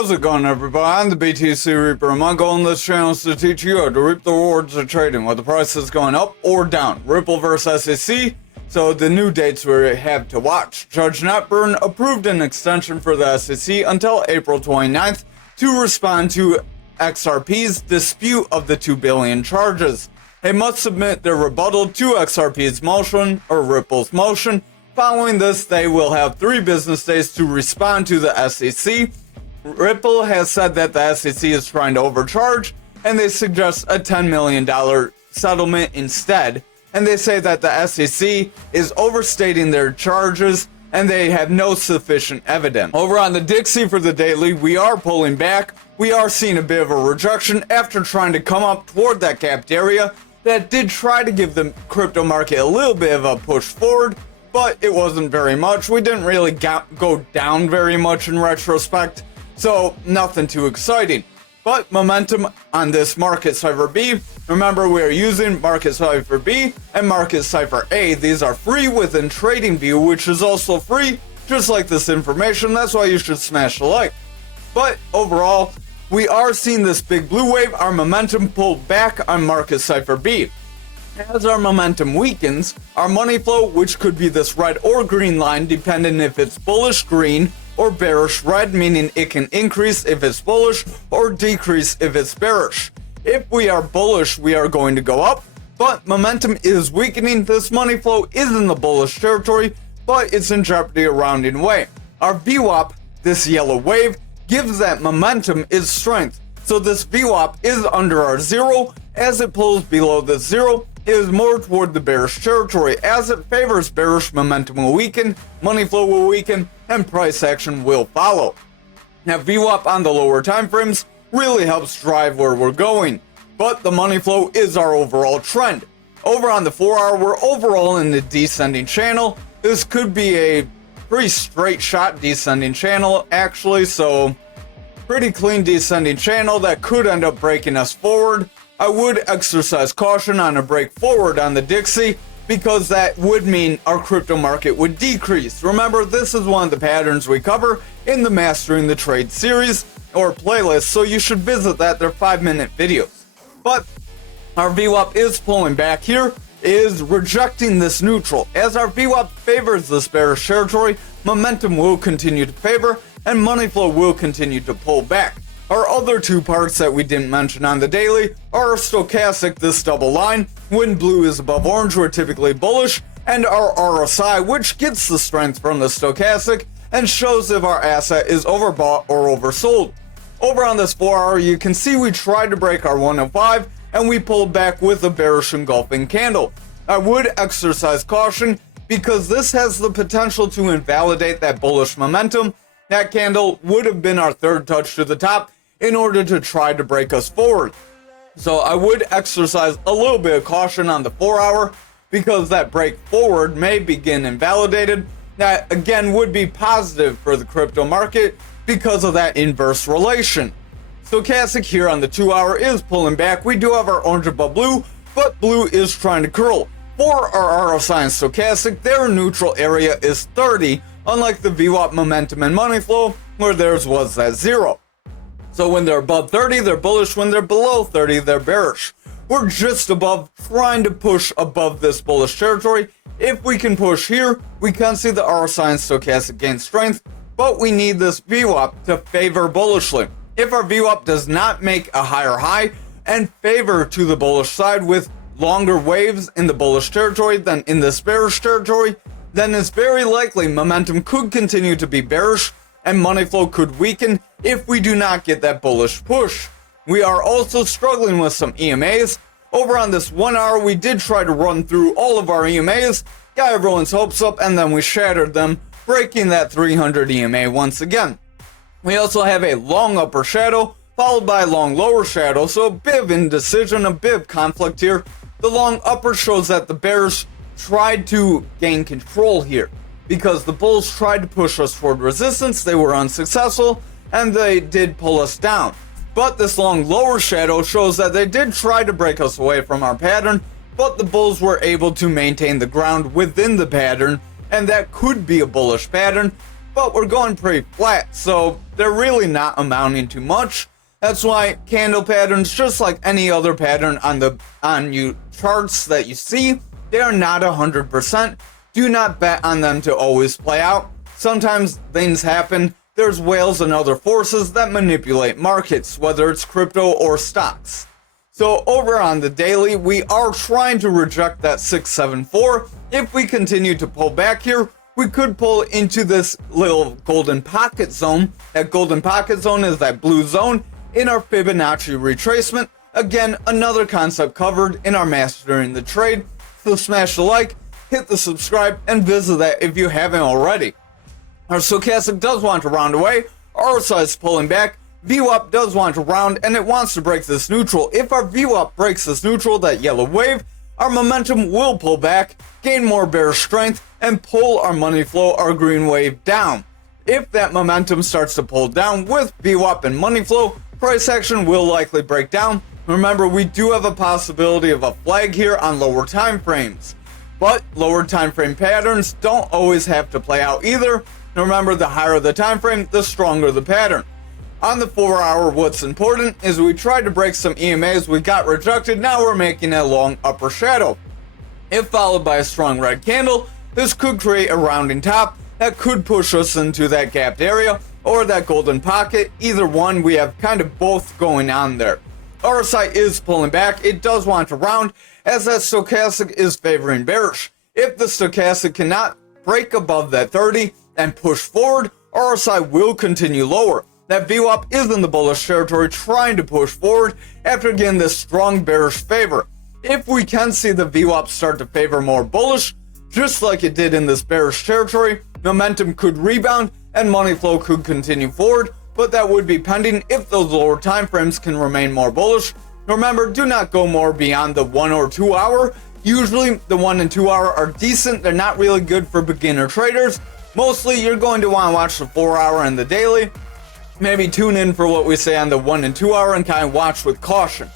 How's it going, everybody? I'm the BTC Reaper, and my goal on this channel is to teach you how to reap the rewards of trading with the prices going up or down. Ripple versus SEC, so the new dates we have to watch. Judge Netburn approved an extension for the SEC until April 29th to respond to XRP's dispute of the $2 billion charges. They must submit their rebuttal to XRP's motion, or Ripple's motion. Following this, they will have 3 business days to respond to the SEC. Ripple has said that the SEC is trying to overcharge, and they suggest a $10 million settlement instead. And they say that the SEC is overstating their charges, and they have no sufficient evidence. Over on the Dixie for the daily, we are pulling back. We are seeing a bit of a rejection after trying to come up toward that capped area that did try to give the crypto market a little bit of a push forward, but it wasn't very much. We didn't really go down very much in retrospect, so nothing too exciting. But momentum on this Market Cipher B. Remember, we are using Market Cipher B and Market Cipher A. These are free within TradingView, which is also free, just like this information. That's why you should smash the like. But overall, we are seeing this big blue wave. Our momentum pulled back on Market Cipher B. As our momentum weakens, our money flow, which could be this red or green line, depending if it's bullish green or bearish red, meaning it can increase if it's bullish or decrease if it's bearish. If we are bullish, we are going to go up, but momentum is weakening. This money flow is in the bullish territory, but it's in jeopardy of rounding away. Our VWAP, this yellow wave, gives that momentum its strength. So this VWAP is under our zero. As it pulls below the zero, it is more toward the bearish territory. As it favors bearish, momentum will weaken, money flow will weaken, and price action will follow. Now, VWAP on the lower time frames really helps drive where we're going, but the money flow is our overall trend. Over on the 4-hour, we're overall in the descending channel. This could be a pretty straight shot descending channel, actually, so pretty clean descending channel that could end up breaking us forward. I would exercise caution on a break forward on the Dixie, because that would mean our crypto market would decrease. Remember, this is one of the patterns we cover in the Mastering the Trade series or playlist, so you should visit that. They're 5-minute videos. But our VWAP is pulling back here, is rejecting this neutral. As our VWAP favors this bearish territory, momentum will continue to favor, and money flow will continue to pull back. Our other 2 parts that we didn't mention on the daily are our stochastic, this double line. When blue is above orange, we're typically bullish, and our RSI, which gets the strength from the stochastic and shows if our asset is overbought or oversold. Over on this 4-hour, you can see we tried to break our 105, and we pulled back with a bearish engulfing candle. I would exercise caution because this has the potential to invalidate that bullish momentum. That candle would have been our 3rd touch to the top in order to try to break us forward. So I would exercise a little bit of caution on the 4-hour because that break forward may begin invalidated. That again would be positive for the crypto market because of that inverse relation. Stochastic here on the 2-hour is pulling back. We do have our orange above blue, but blue is trying to curl. For our RSI and stochastic, their neutral area is 30, unlike the VWAP momentum and money flow, where theirs was at 0. So when they're above 30, they're bullish. When they're below 30, they're bearish. We're just above, trying to push above this bullish territory. If we can push here, we can see the RSI and stochastic gain strength, but we need this VWAP to favor bullishly. If our VWAP does not make a higher high and favor to the bullish side with longer waves in the bullish territory than in this bearish territory, then it's very likely momentum could continue to be bearish and money flow could weaken if we do not get that bullish push. We are also struggling with some EMAs. Over on this 1-hour, we did try to run through all of our EMAs, got everyone's hopes up, and then we shattered them, breaking that 300 EMA once again. We also have a long upper shadow, followed by a long lower shadow, so a bit of indecision, a bit of conflict here. The long upper shows that the bears tried to gain control here, because the bulls tried to push us toward resistance. They were unsuccessful, and they did pull us down. But this long lower shadow shows that they did try to break us away from our pattern, but the bulls were able to maintain the ground within the pattern, and that could be a bullish pattern. but we're going pretty flat, so they're really not amounting to much. That's why candle patterns, just like any other pattern on you charts that you see, they are not 100%. Do not bet on them to always play out. Sometimes things happen. There's whales and other forces that manipulate markets, whether it's crypto or stocks. So over on the daily, we are trying to reject that 674. If we continue to pull back here, we could pull into this little golden pocket zone. That golden pocket zone is that blue zone in our Fibonacci retracement. Again, another concept covered in our Mastering the Trade. So smash the like, hit the subscribe, and visit that if you haven't already. Our stochastic does want to round away. RSI is pulling back. VWAP does want to round, and it wants to break this neutral. If our VWAP breaks this neutral, that yellow wave, our momentum will pull back, gain more bearish strength, and pull our money flow, our green wave, down. If that momentum starts to pull down with VWAP and money flow, price action will likely break down. Remember, we do have a possibility of a flag here on lower time frames. But lower time frame patterns don't always have to play out either. Remember, the higher the time frame, the stronger the pattern. On the 4 hour, what's important is we tried to break some EMAs, we got rejected, now we're making a long upper shadow. If followed by a strong red candle, this could create a rounding top that could push us into that gapped area or that golden pocket. Either one, we have kind of both going on there. RSI is pulling back, it does want to round as that stochastic is favoring bearish. If the stochastic cannot break above that 30 and push forward, RSI will continue lower. That VWAP is in the bullish territory trying to push forward after getting this strong bearish favor. If we can see the VWAP start to favor more bullish, just like it did in this bearish territory, momentum could rebound and money flow could continue forward, but that would be pending if those lower time frames can remain more bullish. Remember, do not go more beyond the 1 or 2 hour. Usually the 1 and 2 hour are decent, they're not really good for beginner traders. Mostly you're going to want to watch the 4 hour and the daily. Maybe tune in for what we say on the 1 and 2 hour and kind of watch with caution.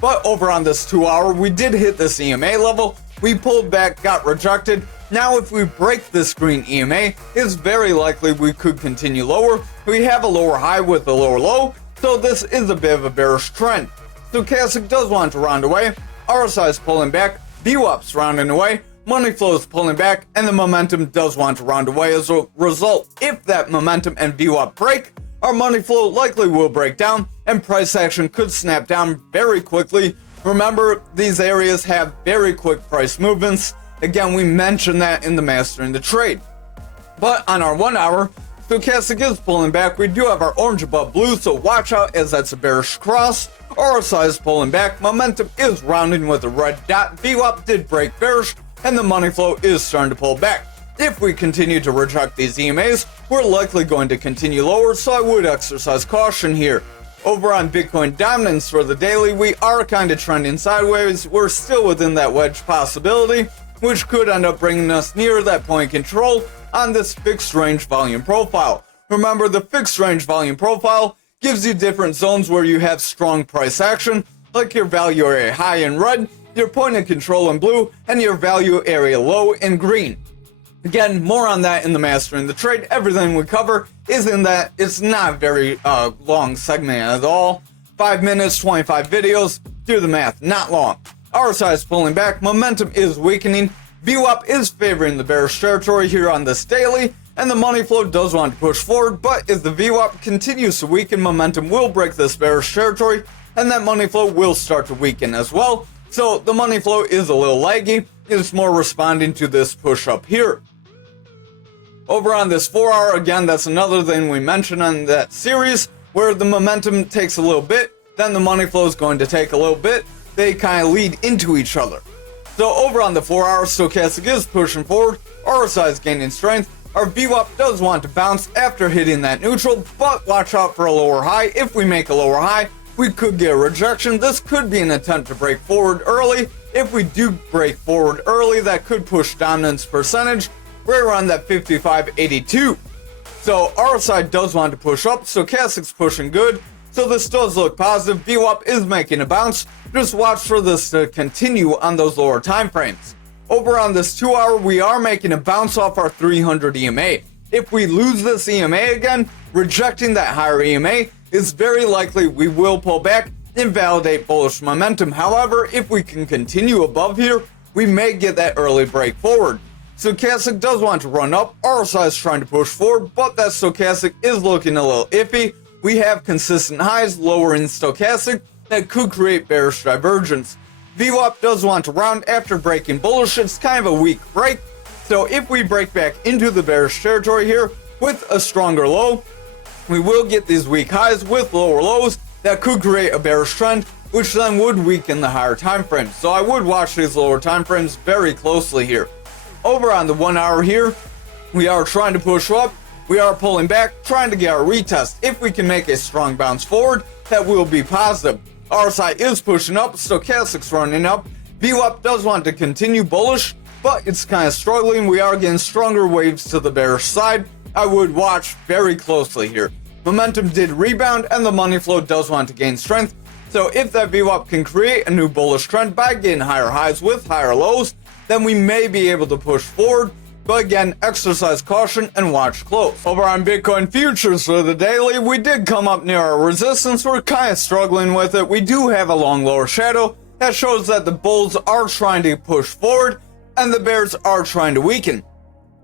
But over on this 2 hour, we did hit this EMA level. We pulled back, got rejected. Now if we break this green EMA, it's very likely we could continue lower. We have a lower high with a lower low, so this is a bit of a bearish trend. Stochastic does want to round away. RSI is pulling back. VWAP's rounding away. Money flow is pulling back, and the momentum does want to round away as a result. If that momentum and VWAP break, our money flow likely will break down, and price action could snap down very quickly. Remember, these areas have very quick price movements. Again, we mentioned that in the Mastering the Trade. But on our 1 hour, stochastic is pulling back. We do have our orange above blue, so watch out as that's a bearish cross. RSI is pulling back. Momentum is rounding with a red dot. VWAP did break bearish, and the money flow is starting to pull back. If we continue to reject these EMAs, we're likely going to continue lower, so I would exercise caution here. Over on Bitcoin dominance for the daily, we are kind of trending sideways. We're still within that wedge possibility, which could end up bringing us near that point of control on this fixed range volume profile. Remember, the fixed range volume profile gives you different zones where you have strong price action, like your value area high in red, your point of control in blue, and your value area low in green. Again, more on that in the Mastering the Trade. Everything we cover is in that. It's not a very long segment at all. 5 minutes, 25 videos. Do the math, not long. RSI is pulling back. Momentum is weakening. VWAP is favoring the bearish territory here on this daily. And the money flow does want to push forward. But if the VWAP continues to weaken, momentum will break this bearish territory. And that money flow will start to weaken as well. So the money flow is a little laggy. It's more responding to this push up here. Over on this 4 hour, again, that's another thing we mentioned on that series, where the momentum takes a little bit, then the money flow is going to take a little bit. They kind of lead into each other. So over on the 4 hour, stochastic is pushing forward, RSI is gaining strength. Our VWAP does want to bounce after hitting that neutral, but watch out for a lower high. If we make a lower high, we could get a rejection. This could be an attempt to break forward early. If we do break forward early, that could push dominance percentage right around that 55.82. So RSI does want to push up, stochastic's pushing good, so this does look positive. VWAP is making a bounce. Just watch for this to continue on those lower time frames. Over on this 2 hour, we are making a bounce off our 300 EMA. If we lose this EMA again, rejecting that higher EMA is very likely we will pull back and validate bullish momentum. However, if we can continue above here, we may get that early break forward. Stochastic does want to run up, RSI is trying to push forward, but that stochastic is looking a little iffy. We have consistent highs lower in stochastic that could create bearish divergence. VWAP does want to round after breaking bullish. It's kind of a weak break. So if we break back into the bearish territory here with a stronger low, we will get these weak highs with lower lows that could create a bearish trend, which then would weaken the higher time frames. So I would watch these lower time frames very closely here. Over on the 1 hour here, we are trying to push up. We are pulling back, trying to get our retest. If we can make a strong bounce forward, that will be positive. RSI is pushing up, stochastic's running up. VWAP does want to continue bullish, but it's kind of struggling. We are getting stronger waves to the bearish side. I would watch very closely here. Momentum did rebound, and the money flow does want to gain strength. So if that VWAP can create a new bullish trend by getting higher highs with higher lows, then we may be able to push forward. But again, exercise caution and watch close. Over on Bitcoin futures for the daily, we did come up near our resistance. We're kind of struggling with it. We do have a long lower shadow that shows that the bulls are trying to push forward and the bears are trying to weaken.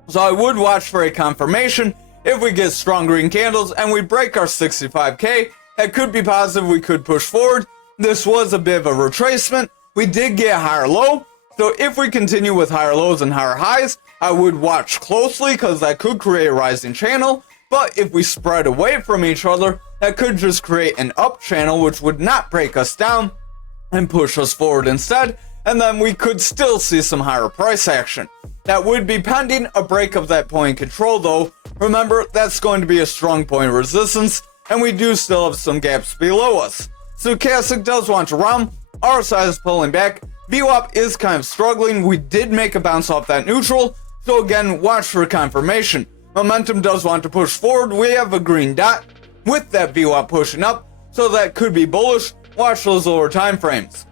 So I would watch for a confirmation. If we get strong green candles and we break our 65K, that could be positive. We could push forward. This was a bit of a retracement. We did get a higher low. So if we continue with higher lows and higher highs, I would watch closely because that could create a rising channel. But if we spread away from each other, that could just create an up channel, which would not break us down and push us forward instead. And then we could still see some higher price action. That would be pending a break of that point of control though. Remember, that's going to be a strong point of resistance, and we do still have some gaps below us. Stochastic does want to round, RSI is pulling back, VWAP is kind of struggling. We did make a bounce off that neutral, so again, watch for confirmation. Momentum does want to push forward. We have a green dot with that VWAP pushing up, so that could be bullish. Watch those lower time frames.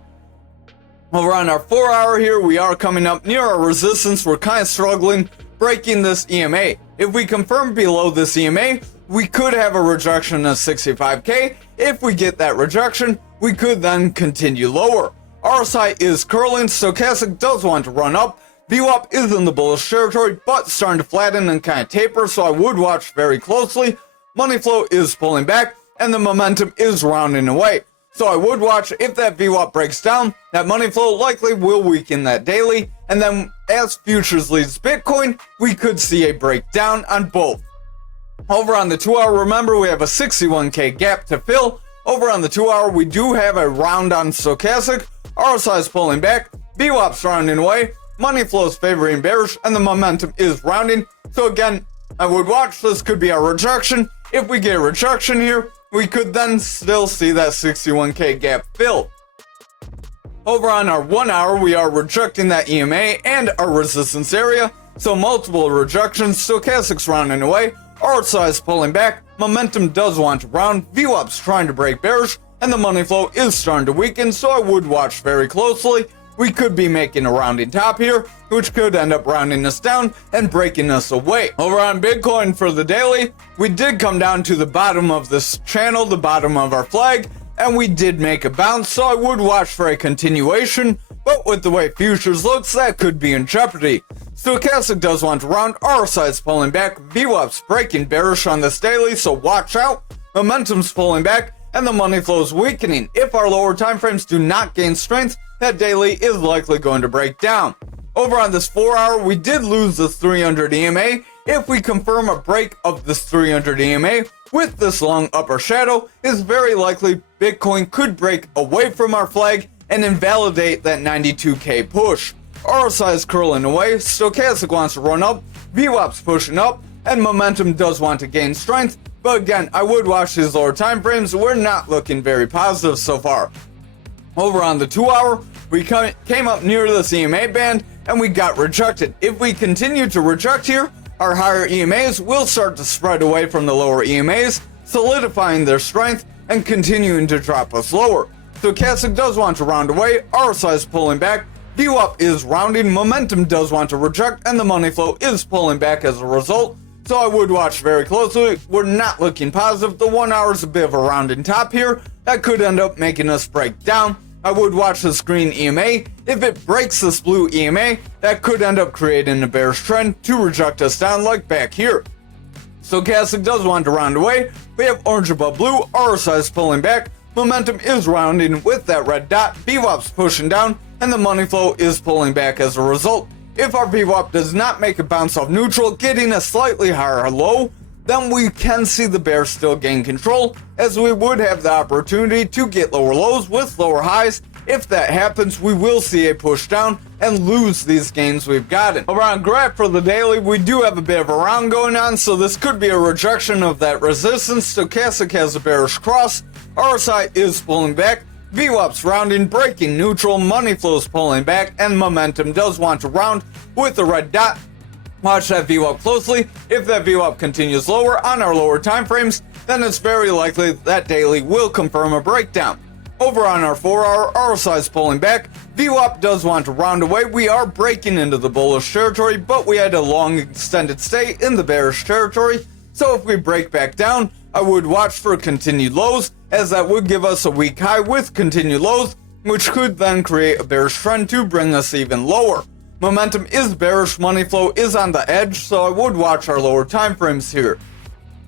Over on our 4 hour here, we are coming up near our resistance. We're kind of struggling breaking this EMA. If we confirm below this EMA, we could have a rejection of 65K. If we get that rejection, we could then continue lower. RSI is curling, stochastic does want to run up. VWAP is in the bullish territory, but starting to flatten and kind of taper, so I would watch very closely. Money flow is pulling back, and the momentum is rounding away. So I would watch if that VWAP breaks down, that money flow likely will weaken that daily, and then as futures leads Bitcoin, we could see a breakdown on both. Over on the 2 hour, remember we have a 61K gap to fill. Over on the 2 hour, we do have a round on stochastic. RSI is pulling back, VWAP's rounding away, money flow is favoring bearish, and the momentum is rounding. So again, I would watch. This could be a rejection. If we get a rejection here, we could then still see that 61K gap fill. Over on our 1 hour, we are rejecting that EMA and our resistance area. So multiple rejections, stochastic's rounding away, RSI is pulling back, momentum does want to round, VWAP's trying to break bearish, and the money flow is starting to weaken, so I would watch very closely. We could be making a rounding top here, which could end up rounding us down and breaking us away. Over on Bitcoin for the daily, we did come down to the bottom of this channel, the bottom of our flag, and we did make a bounce, so I would watch for a continuation, but with the way futures looks, that could be in jeopardy. Stochastic does want to round, RSI is pulling back, VWAP's breaking bearish on this daily, so watch out. Momentum's pulling back, and the money flow is weakening. If our lower time frames do not gain strength, that daily is likely going to break down. Over on this 4 hour, we did lose this 300 EMA. If we confirm a break of this 300 EMA with this long upper shadow, it's very likely Bitcoin could break away from our flag and invalidate that 92K push. RSI is curling away, stochastic wants to run up, VWAP's pushing up, and momentum does want to gain strength. But again, I would watch these lower time frames. We're not looking very positive so far. Over on the 2 hour, we came up near this EMA band and we got rejected. If we continue to reject here, our higher EMAs will start to spread away from the lower EMAs, solidifying their strength and continuing to drop us lower. Stochastic does want to round away, RSI is pulling back, VWAP is rounding, momentum does want to reject, and the money flow is pulling back as a result. so I would watch very closely. We're not looking positive. The 1 hour is a bit of a rounding top here. That could end up making us break down. I would watch this green EMA. If it breaks this blue EMA, that could end up creating a bearish trend to reject us down like back here. Stochastic does want to round away. We have orange above blue, RSI is pulling back. Momentum is rounding with that red dot. VWAP's pushing down, and the money flow is pulling back as a result. If our VWAP does not make a bounce off neutral, getting a slightly higher low, then we can see the bear still gain control, as we would have the opportunity to get lower lows with lower highs. If that happens, we will see a push down and lose these gains we've gotten. Around graph for the daily, we do have a bit of a round going on, so this could be a rejection of that resistance. Stochastic has a bearish cross, RSI is pulling back, VWAP's rounding, breaking neutral, money flows pulling back, and momentum does want to round with the red dot. Watch that VWAP closely. If that VWAP continues lower on our lower time frames, then it's very likely that daily will confirm a breakdown. Over on our 4 hour, RSI is pulling back. VWAP does want to round away. We are breaking into the bullish territory, but we had a long extended stay in the bearish territory. So if we break back down, I would watch for continued lows, as that would give us a weak high with continued lows, which could then create a bearish trend to bring us even lower. Momentum is bearish, money flow is on the edge, so I would watch our lower time frames here.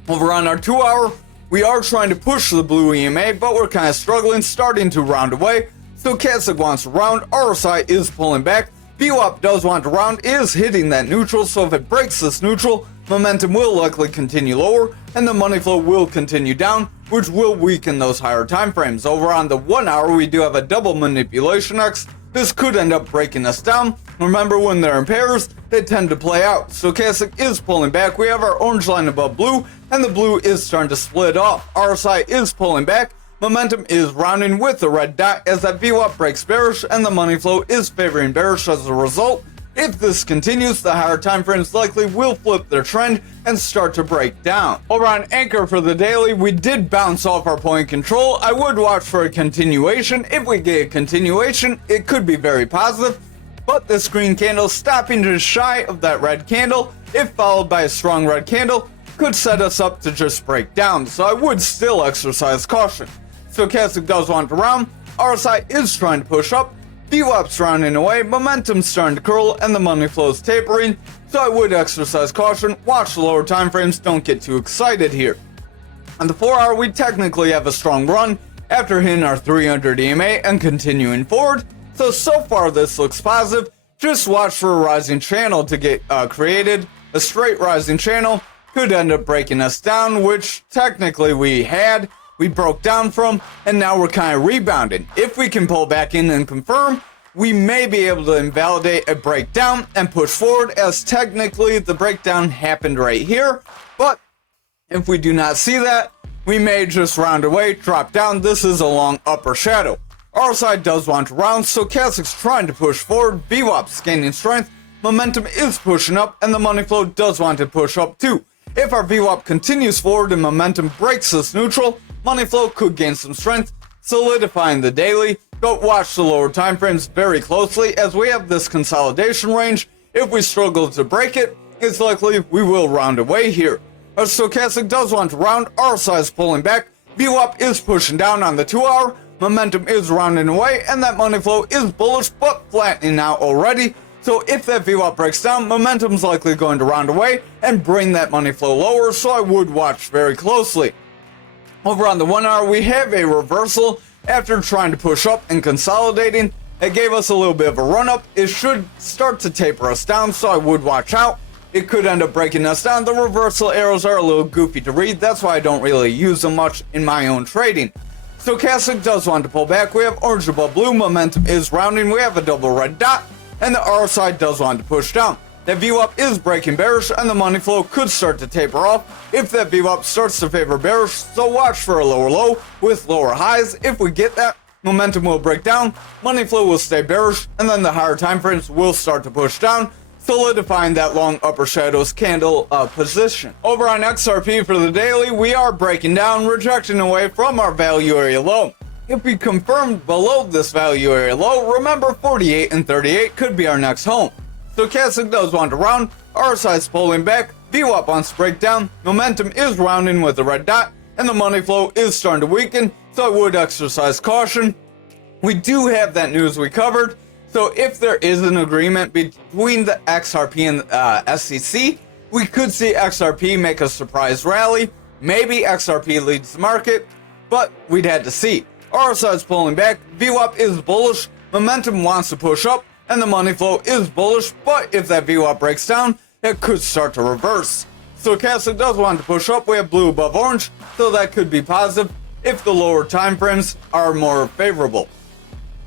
Over on our 2 hour, we are trying to push the blue EMA, but we're kind of struggling, starting to round away. Stochastic wants to round, RSI is pulling back, VWAP does want to round, is hitting that neutral, so if it breaks this neutral, momentum will likely continue lower, and the money flow will continue down, which will weaken those higher time frames. Over on the 1 hour, we do have a double manipulation X. This could end up breaking us down. Remember, when they're in pairs, they tend to play out. Stochastic is pulling back. We have our orange line above blue, and the blue is starting to split off. RSI is pulling back. Momentum is rounding with the red dot as that VWAP breaks bearish, and the money flow is favoring bearish as a result. If this continues, the higher time frames likely will flip their trend and start to break down. Over on ankr for the daily, we did bounce off our point control. I would watch for a continuation. If we get a continuation, it could be very positive, but this green candle stopping just shy of that red candle, if followed by a strong red candle, could set us up to just break down, so I would still exercise caution. Stochastic does want to round, RSI is trying to push up, VWAP's rounding away, momentum's starting to curl, and the money flow's tapering, so I would exercise caution, watch the lower time frames, don't get too excited here. On the 4 hour, we technically have a strong run after hitting our 300 EMA and continuing forward, so far this looks positive. Just watch for a rising channel to get created. A straight rising channel could end up breaking us down, which technically we broke down from, and now we're kind of rebounding. If we can pull back in and confirm, we may be able to invalidate a breakdown and push forward, as technically the breakdown happened right here. But if we do not see that, we may just round away, drop down. This is a long upper shadow. RSI does want to round, Stochastic's trying to push forward, VWAP's gaining strength, momentum is pushing up, and the money flow does want to push up too. If our VWAP continues forward and momentum breaks this neutral, money flow could gain some strength, solidifying the daily, but watch the lower time frames very closely, as we have this consolidation range. If we struggle to break it, it's likely we will round away here. Our Stochastic does want to round, RSI is pulling back, VWAP is pushing down on the 2 hour, momentum is rounding away, and that money flow is bullish but flattening out already. So if that VWAP breaks down, momentum's likely going to round away and bring that money flow lower, so I would watch very closely. Over on the 1 hour, we have a reversal after trying to push up and consolidating. It gave us a little bit of a run up. It should start to taper us down, so I would watch out. It could end up breaking us down. The reversal arrows are a little goofy to read. That's why I don't really use them much in my own trading. Stochastic does want to pull back. We have orange above blue. Momentum is rounding. We have a double red dot, and the RSI does want to push down. That VWAP is breaking bearish, and the money flow could start to taper off if that VWAP starts to favor bearish, so watch for a lower low with lower highs. If we get that, momentum will break down, money flow will stay bearish, and then the higher time frames will start to push down, solidifying that long upper shadows candle position. Over on XRP for the daily, we are breaking down, rejecting away from our value area low. If we confirm below this value area low, remember 48 and 38 could be our next home. Stochastic does want to round, RSI is pulling back, VWAP wants to break down, momentum is rounding with the red dot, and the money flow is starting to weaken, so I would exercise caution. We do have that news we covered, so if there is an agreement between the XRP and SEC, we could see XRP make a surprise rally. Maybe XRP leads the market, but we'd have to see. RSI is pulling back, VWAP is bullish, momentum wants to push up, and the money flow is bullish, but if that VWAP breaks down, it could start to reverse. Stochastic does want to push up, we have blue above orange, so that could be positive if the lower time frames are more favorable.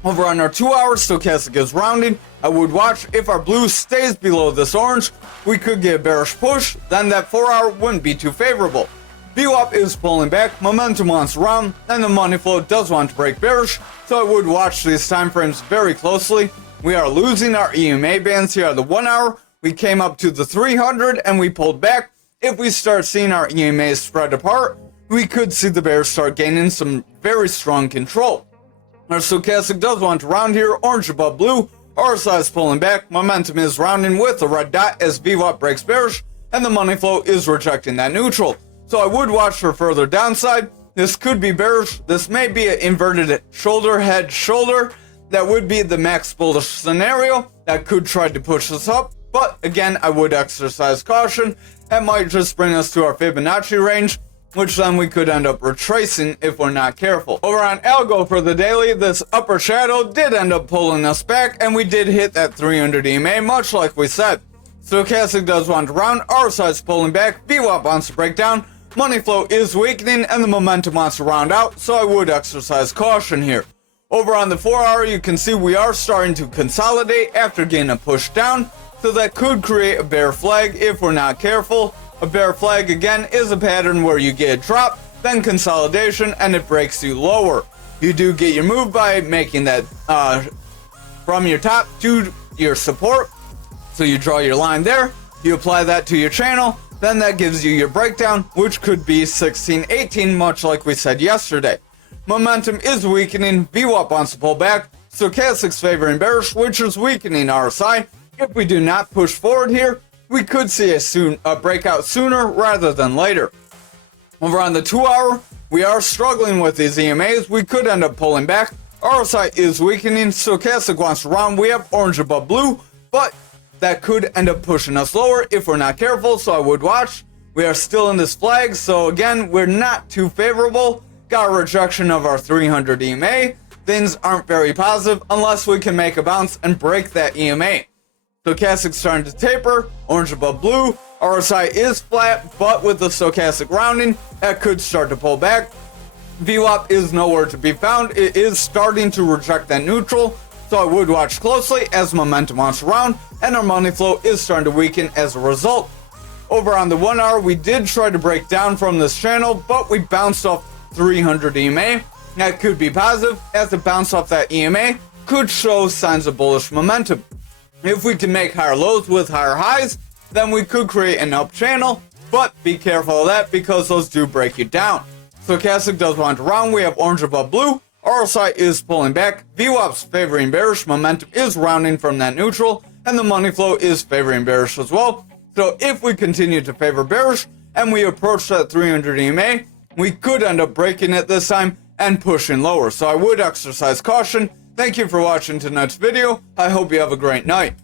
Over on our 2 hours, stochastic is rounding. I would watch if our blue stays below this orange, we could get a bearish push, then that 4 hour wouldn't be too favorable. VWAP is pulling back, momentum wants to round, and the money flow does want to break bearish, so I would watch these time frames very closely. We are losing our EMA bands here at the 1 hour. We came up to the 300 and we pulled back. If we start seeing our EMAs spread apart, we could see the bears start gaining some very strong control. Our stochastic does want to round here, orange above blue, RSI is pulling back, momentum is rounding with a red dot as VWAP breaks bearish, and the money flow is rejecting that neutral. So I would watch for further downside. This could be bearish, this may be an inverted shoulder, head, shoulder. That would be the max bullish scenario that could try to push us up, but again, I would exercise caution. That might just bring us to our Fibonacci range, which then we could end up retracing if we're not careful. Over on algo for the daily, this upper shadow did end up pulling us back, and we did hit that 300 EMA, much like we said. Stochastic does want to round, RSI is pulling back, VWAP wants to break down, money flow is weakening, and the momentum wants to round out, so I would exercise caution here. Over on the 4 hour, you can see we are starting to consolidate after getting a push down, so that could create a bear flag if we're not careful. A bear flag, again, is a pattern where you get a drop, then consolidation, and it breaks you lower. You do get your move by making that from your top to your support. So you draw your line there, you apply that to your channel, then that gives you your breakdown, which could be 1618, much like we said yesterday. Momentum is weakening, VWAP wants to pull back, stochastic's favoring bearish, which is weakening RSI. If we do not push forward here, we could see a breakout sooner rather than later. Over on the 2 hour, we are struggling with these EMAs. We could end up pulling back. RSI is weakening. Stochastic wants to round. We have orange above blue, but that could end up pushing us lower if we're not careful, so I would watch. We are still in this flag, so again, we're not too favorable. Got a rejection of our 300 EMA. Things aren't very positive unless we can make a bounce and break that EMA. Stochastic starting to taper, orange above blue, RSI is flat, but with the stochastic rounding, that could start to pull back. VWAP is nowhere to be found, it is starting to reject that neutral, so I would watch closely as momentum wants to round, and our money flow is starting to weaken as a result. Over on the 1 hour, we did try to break down from this channel, but we bounced off 300 EMA. That could be positive, as the bounce off that EMA could show signs of bullish momentum. If we can make higher lows with higher highs, then we could create an up channel, but be careful of that because those do break you down. Stochastic does want to round, we have orange above blue, RSI is pulling back, VWAP's favoring bearish, momentum is rounding from that neutral, and the money flow is favoring bearish as well. So if we continue to favor bearish, and we approach that 300 EMA, we could end up breaking it this time and pushing lower. So I would exercise caution. Thank you for watching tonight's video. I hope you have a great night.